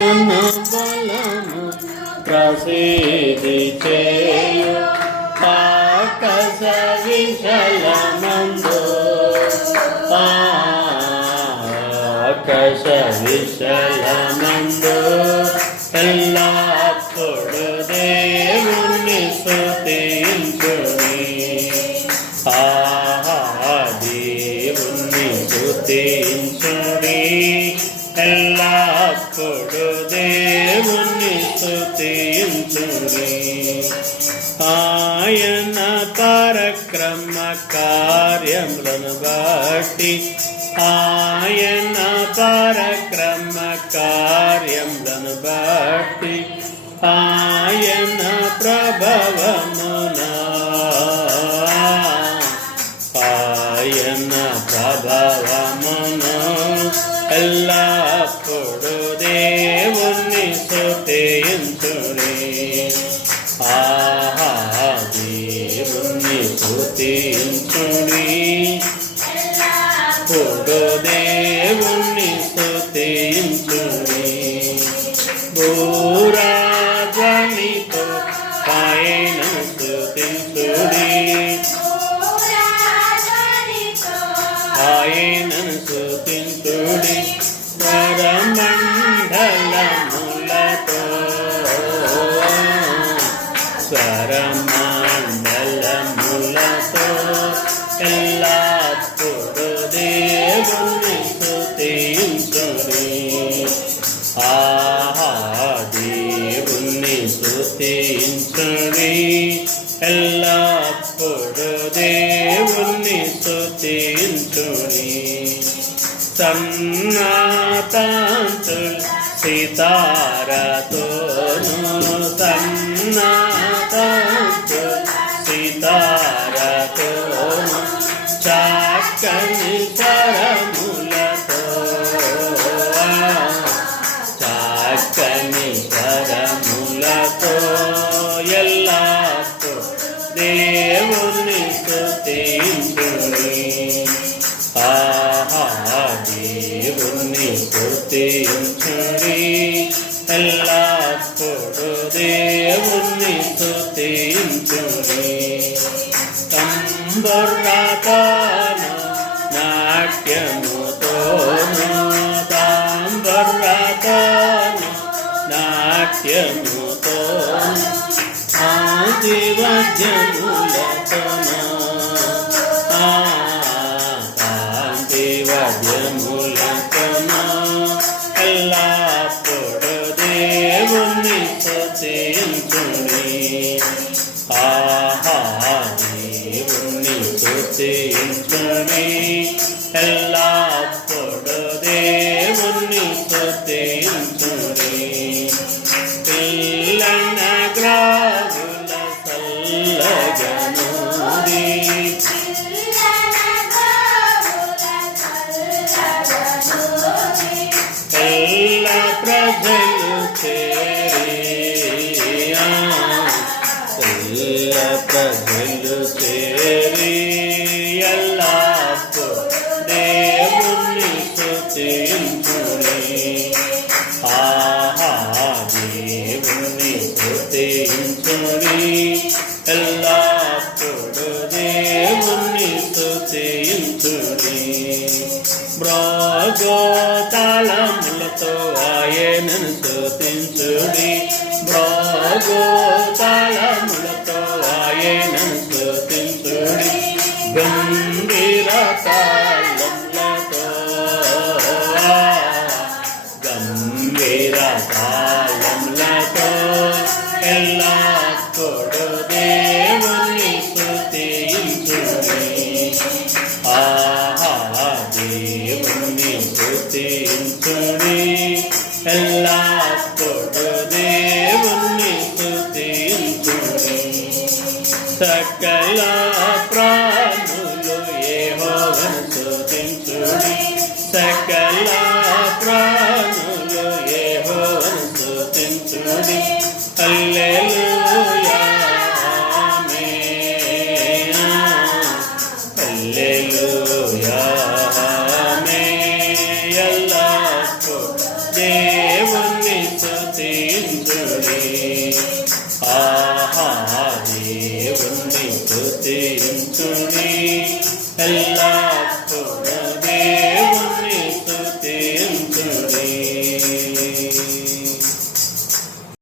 బలము ప్రసిద్ధి చేయు ఆకాశ విశాలమందు ఆకాశ విశాలమందు ఎల్లప్పుడు దేవుని స్తుతించుడి దేవుని స్తుతించుడి ఎల్లప్పుడు దేవుని స్తుతించుడి ఆయన పరక్రమ కార్యములను బట్టి ఆయన పరక్రమ కార్యములను బట్టి ఆయన ప్రభవమున ఆయన ప్రభవమున ఎల్లప్పుడు దేవుని స్తుతించుడి దేవుని స్తుతించుడి ఎల్లప్పుడు దేవుని స్తుతించుడి భూరాజనితో ఆయన స్తుతించుడి ఆయనను స్తుతించుడి స్వరమండలములతో స్వరమండలములతో ఎల్లప్పుడు దేవుని స్తుతించుడి దేవుని స్తుతించుడి ఎల్లప్పుడు దేవుని స్తుతించుడి సన్నాతంతుల్ సితారతోను సన్నాతంతుల్ సితారతోను చక్కని స్వరములతో చక్కని స్వరములతో ఎల్లప్పుడు దేవుని స్తుతించుడి దేవుని స్తుతించుడి ఎల్లప్పుడు దేవుని స్తుతించుడి తంబురతోను నాట్యముతోను తంబురతోను నాట్యముతోను ఆదివాద్యములతోను వాద్యములతోను ఎల్లప్పుడు దేవుని స్తుతించుడి దేవుని స్తుతించుడి ఎల్లప్పుడు దేవుని స్తుతించుడి పిల్లన గ్రావుల సల్లగనుడి ఎల్ల ప్రజలు చేరి ఎల్ల ప్రజలు చేరి ఎల్లప్పుడు దేవుని స్తుతించుడి దేవుని స్తుతించుడి ఎల్లప్పుడు దేవుని స్తుతించుడి మ్రోగోతాళములతో ఆయనను స్తుతించుడి మ్రోగోతాళములతో ఆయనను స్తుతించుడి గంభీర తాళములతో గంభీర తాళములతో ఎల్లప్పుడు దేవుని స్తుతించుడి దేవుని స్తుతించుడి ఎల్లప్పుడు దేవుని స్తుతించుడి సకల ప్రాణులు యెహోవాను స్తుతించుడి సకల ప్రాణులు యెహోవాను స్తుతించుడి హల్లెలూయా ఆమేన్ హల్లెలూయా ఆమేన్ ఎల్లప్పుడు దేవుని దేవుణ్ణి స్తుతించుడి ఎల్ల